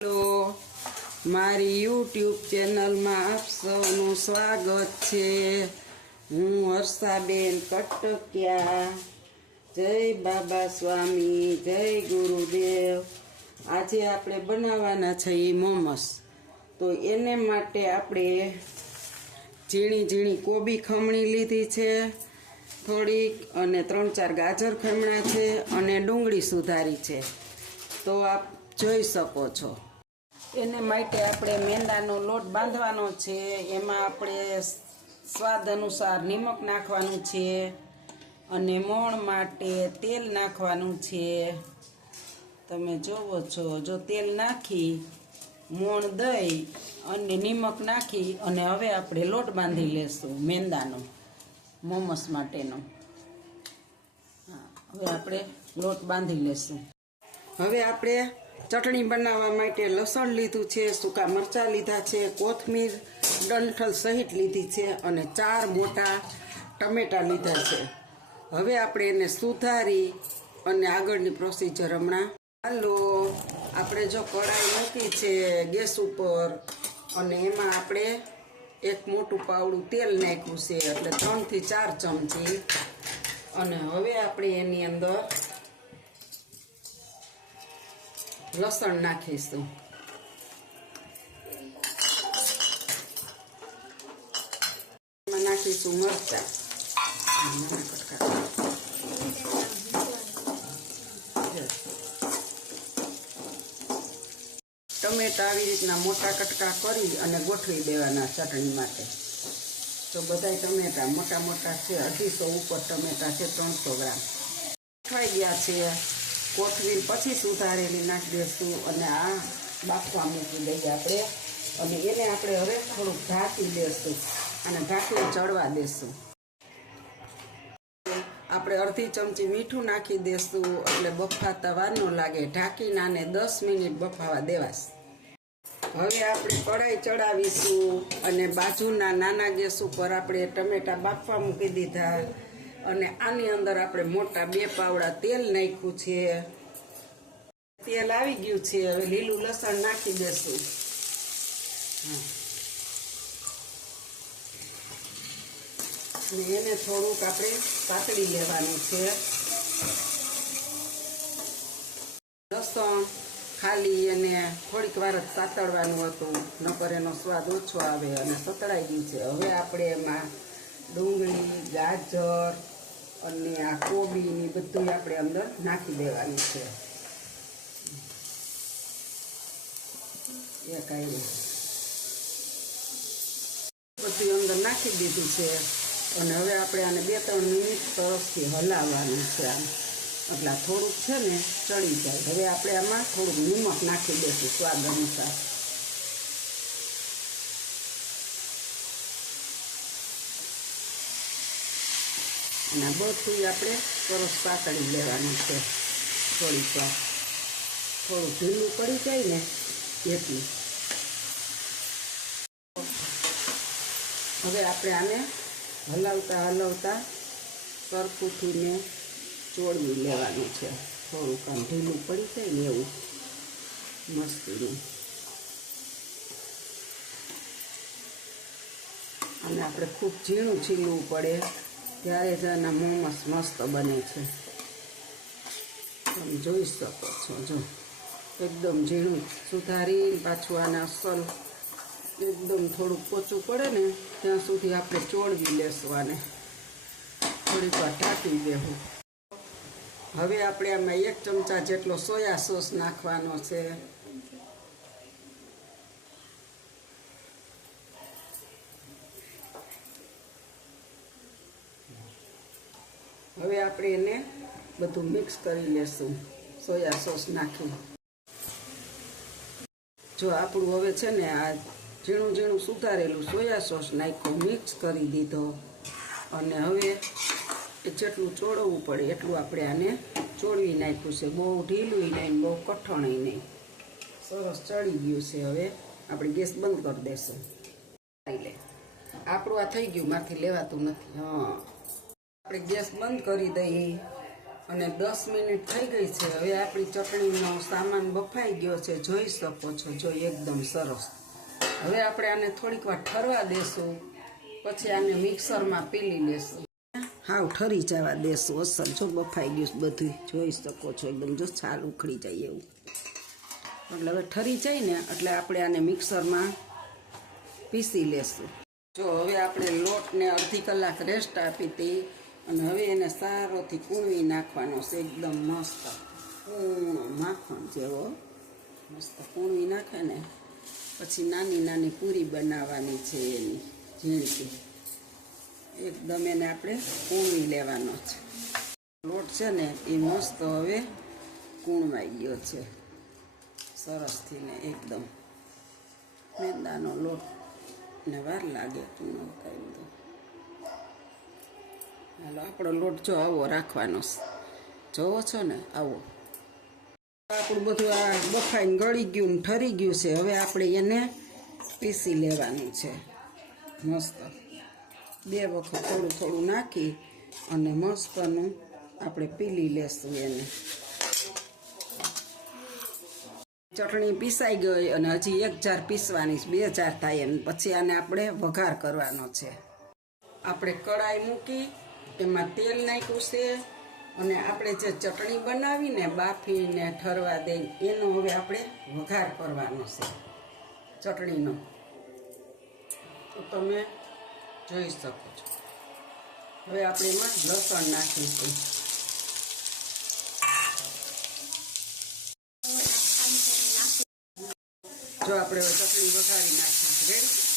Hello, મારી YouTube ચેનલમાં આપ સૌનું સ્વાગત છે। હું હર્ષાબેન કટકિયા। જય બાબા સ્વામી, જય ગુરુદેવ। આજે આપણે બનાવવાના છે મોમોસ। તો એને માટે આપણે ઝીણી ઝીણી કોબી ખમણી લીધી છે થોડીક, અને 3-4 ગાજર ખમણા છે, અને ડુંગળી સુધારી છે। તો આપ જોઈ શકો છો। એને માટે આપણે મેંદાનો લોટ બાંધવાનો છે। એમાં આપણે સ્વાદ અનુસાર નિમક નાખવાનું છે, અને મોણ માટે તેલ નાખવાનું છે। તમે જોવો છો, જો તેલ નાખી, મોણ દઈ અને નિમક નાખી અને હવે આપણે લોટ બાંધી લેશું મેંદાનો, મોમોસ માટેનો। હવે આપણે લોટ બાંધી લેશું। હવે આપણે ચટણી બનાવવા માટે લસણ લીધું છે, સૂકા મરચાં લીધા છે, કોથમીર ડંઠલ સહિત લીધી છે, અને 4 મોટા ટમેટાં લીધા છે। હવે આપણે એને સુધારી અને આગળની પ્રોસિજર હમણાં હાલો। આપણે જો કઢાઈ મૂકી છે ગેસ ઉપર, અને એમાં આપણે એક મોટું પાવડું તેલ નાખ્યું છે, એટલે 3 થી 4 ચમચી। અને હવે આપણે એની અંદર લસણ નાખીશું। એમાં નાખીશું મરચાં, ટમેટા આવી રીતના મોટા કટકા કરી અને ગોઠવી દેવાના ચટણી માટે। તો બધાય ટમેટા મોટા મોટા છે, 250 ઉપર ટમેટા છે, 300 ગ્રામ ગોઠવાઈ ગયા છે। કોથમીર પછી સુધારેલી નાખી દઈશું, અને આ બાફવા મૂકી દઈએ આપણે, અને એને આપણે હવે થોડુંક ઢાંકી દઈશું અને ઢાંકીને ચડવા દઈશું। આપણે અડધી ચમચી મીઠું નાખી દઈશું, એટલે બફાતા વાર ન લાગે। ઢાંકીને આને 10 મિનિટ બફાવા દેવાશ। હવે આપણે કઢાઈ ચડાવીશું, અને બાજુના નાના ગેસ ઉપર આપણે ટમેટા બાફવા મૂકી દીધા, અને આની અંદર આપણે મોટા 2 પાવડા તેલ નાખ્યું છે। તેલ આવી ગયું છે, હવે લીલું લસણ નાખી દેશું। અને એને થોડુંક આપણે સાતળી લેવાનું છે। લસણ ખાલી એને થોડીક વાર જ સાતળવાનું હતું, નકર એનો સ્વાદ ઓછો આવે, અને સતળાઈ ગયું છે। હવે આપણે એમાં ડુંગળી, ગાજર અને આ કોબીની બધું આપણે અંદર નાખી દેવાનું છે। એક આવી બધું અંદર નાખી દીધું છે, અને હવે આપણે આને 2-3 મિનિટ સરસથી હલાવવાનું છે। આમ એટલે થોડુંક છે ને ચડી જાય। હવે આપણે આમાં થોડુંક નિમક નાખી દઈશું સ્વાદ અનુસાર। અને બધું આપણે સરસ સાતળી લેવાનું છે। થોડીક વાર થોડું ઢીલું પડી જાય ને એટલું। હવે આપણે આને હલાવતા હલાવતા સરખુંથીને ચોળવી લેવાનું છે। થોડુંક આમ ઢીલું પડી જાય ને એવું મસ્તીનું। અને આપણે ખૂબ ઝીણું છીલવું પડે, ત્યારે જ આના મોમોસ મસ્ત બને છે। તમે જોઈ શકો છો, જો એકદમ ઝીણું સુધારી પાછું આને અસલ એકદમ થોડુંક પોચું પડે ને ત્યાં સુધી આપણે ચોળવી લેશું આને, થોડીક વાર ઢાંકી દેવું। હવે આપણે આમાં 1 ચમચા જેટલો સોયા સોસ નાખવાનો છે। હવે આપણે એને બધું મિક્સ કરી લેશું સોયા સોસ નાખી। જો આપણું હવે છે ને આ ઝીણું ઝીણું સુધારેલું સોયા સોસ નાખ્યું, મિક્સ કરી દીધો, અને હવે જેટલું ચોળવવું પડે એટલું આપણે આને ચોળવી નાખ્યું છે। બહુ ઢીલું નહીં, બહુ કઠણ નહીં, સરસ ચડી ગયું છે। હવે આપણે ગેસ બંધ કરી દઈશું। આપણું આ થઈ ગયું, માંથી લેવાતું નથી। આપણે ગેસ બંધ કરી દઈએ, અને 10 મિનિટ થઈ ગઈ છે. હવે આપણી ચટણીનો સામાન બફાઈ ગયો છે, જોઈ શકો છો. જો એકદમ સરસ. હવે આપણે આને થોડીક વાર ઠરવા દેશું, પછી આને મિક્સરમાં પીલી લેશું. હાવ ઠરી જવા દેશું. અસલ જો બફાઈ ગયું બધું, જોઈ શકો છો. એકદમ જો છાલ ઉખડી જાય એવું. એટલે હવે ઠરી જાય ને એટલે આપણે આને મિક્સરમાં પીસી લેશું. જો હવે આપણે લોટને અડધી કલાક રેસ્ટ આપી હતી અને હવે એને સારોથી કૂણવી નાખવાનો છે. એકદમ મસ્ત કૂણો માખણ જેવો મસ્ત કૂણવી નાખે ને પછી નાની નાની પૂરી બનાવવાની છે એની ઝીણકી. એકદમ એને આપણે કૂણવી લેવાનો છે. લોટ છે ને એ મસ્ત હવે કૂણવાઈ ગયો છે સરસથી ને એકદમ. મેંદાનો લોટ ને વાર લાગે કૂણો કાંઈ તો. હાલો આપણો લોટ જો આવો રાખવાનો છે, જોવો છો ને આવો. આપણું બધું આ બફાઈને ગળી ગયું ને ઠરી ગયું છે. હવે આપણે એને પીસી લેવાનું છે મસ્ત. 2 વખત થોડું થોડું નાખી અને મસ્તનું આપણે પીલી લેશું એને. ચટણી પીસાઈ ગઈ અને હજી 1 જાર પીસવાની છે, 2 જાર થાય એમ. પછી આને આપણે વઘાર કરવાનો છે. આપણે કડાઈ મૂકી એમાં તેલ નાખ્યું છે અને આપણે જે ચટણી બનાવીને બાફીને ઠરવા દઈ એનો હવે આપણે વઘાર કરવાનો છે ચટણીનો. તો તમે જોઈ શકો છો. હવે આપણે એમાં લસણ નાખીશું. જો આપણે ચટણી વઘારી નાખીશું. રેડી.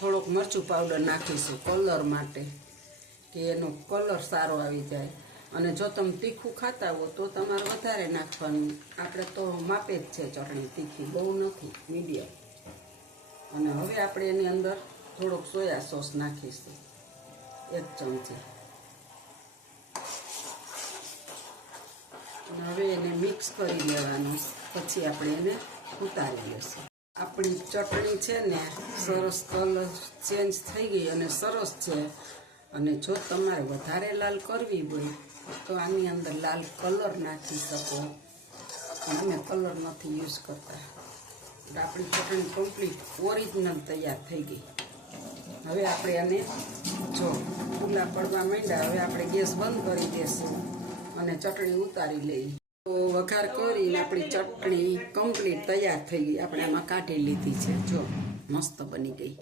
થોડોક મરચું પાવડર નાખીશું કલર માટે, કે એનો કલર સારો આવી જાય. અને જો તમે તીખું ખાતા હો તો તમારે વધારે નાખવાનું. આપણે તો માપે જ છે ચટણી, તીખી બહુ નથી, મીડિયમ. અને હવે આપણે એની અંદર થોડોક સોયા સોસ નાખીશું 1 ચમચી. અને હવે એને મિક્સ કરી લેવાનું. પછી આપણે એને ઉતારી લઈશું. આપણી ચટણી છે ને સરસ કલર ચેન્જ થઈ ગઈ અને સરસ છે. અને જો તમારે વધારે લાલ કરવી હોય તો આની અંદર લાલ કલર નાખી શકો. અમે કલર નથી યુઝ કરતા. આપણી ચટણી કમ્પ્લીટ ઓરિજિનલ તૈયાર થઈ ગઈ. હવે આપણે આને જો ફૂલા પડવા માંડ્યા. હવે આપણે ગેસ બંધ કરી દઈશું અને ચટણી ઉતારી લઈએ. તો વઘાર કરીને આપણી ચટણી કમ્પ્લીટ તૈયાર થઈ ગઈ. આપણે આમાં કાઢી લીધી છે. જો મસ્ત બની ગઈ.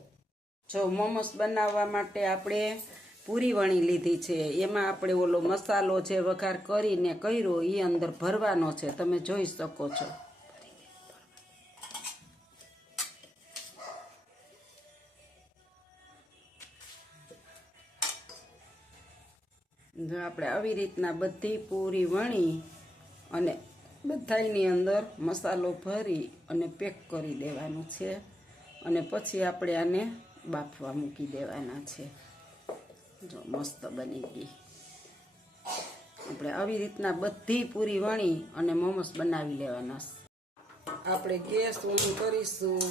જો મોમોસ બનાવવા માટે આપણે પૂરી વણી લીધી છે. એમાં આપણે ઓલો મસાલો જે વઘાર કરીને કર્યો એ અંદર ભરવાનો છે. તમે જોઈ શકો છો. જો આપણે આવી રીતના બધી પૂરી વણી અને બધાની અંદર મસાલો ભરી અને પેક કરી દેવાનું છે. અને પછી આપણે આને બાફવા મૂકી દેવાના છે. જો મસ્ત બની ગઈ. આપણે આવી રીતના બધી પૂરી વણી અને મોમોસ બનાવી લેવાના. આપણે ગેસ ઓન કરીશું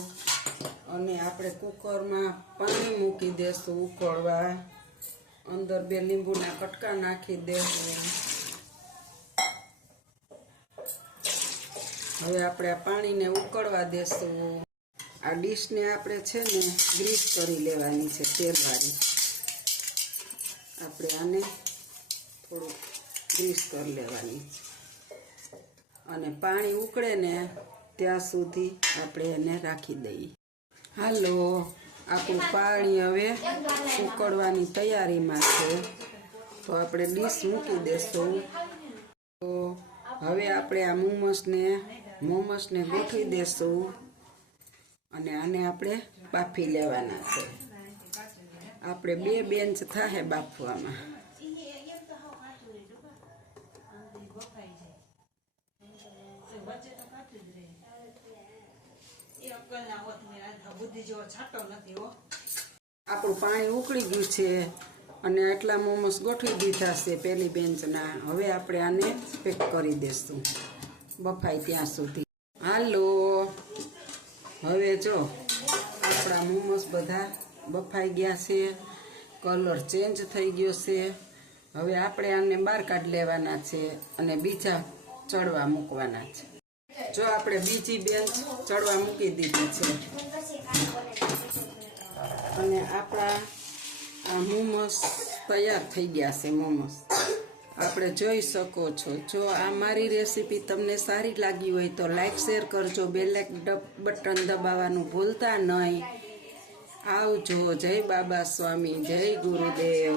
અને આપણે કુકરમાં પાણી મૂકી દેશું ઉકળવા. અંદર 2 લીંબુના કટકા નાખી દેશું. હવે આપણે આ પાણીને ઉકળવા દેશું. આ ડીશને આપણે છે ને ગ્રીસ કરી લેવાની છે તેલવાળી. આપણે આને થોડુંક ગ્રીસ કરી લેવાની અને પાણી ઉકળે ને ત્યાં સુધી આપણે એને રાખી દઈએ. હાલો આપણું પાણી હવે ઉકળવાની તૈયારીમાં છે. તો આપણે ડીશ મૂકી દેશું. તો હવે આપણે આ મોમોસને ગોઠવી દેશું અને આને આપણે બાફી લેવાના છે. આપણે 2 બેન્ચ થાય બાફવામાં. આપણું પાણી ઉકળી ગયું છે અને આટલા મોમોસ ગોઠવી દીધા છે પહેલી બેન્ચના. હવે આપણે આને પેક કરી દઈશું બફાય ત્યાં સુધી. હાલો જો આપણા મોમોસ બધા બફાઈ ગયા છે, કલર ચેન્જ થઈ ગયો છે. હવે આપણે આને બહાર કાઢી લેવાના છે અને બીજા ચડવા મૂકવાના છે. જો આપણે બીજી બેન્ચ ચડવા મૂકી દીધી છે અને આપણા આ મોમોસ તૈયાર થઈ ગયા છે. મોમોસ આપણે જોઈ શકો છો. જો આ મારી રેસીપી તમને સારી લાગી હોય તો લાઈક શેર કરજો, બેલ બટન દબાવવાનું ભૂલતા નહીં. આવજો. જય બાબા સ્વામી, જય ગુરુદેવ.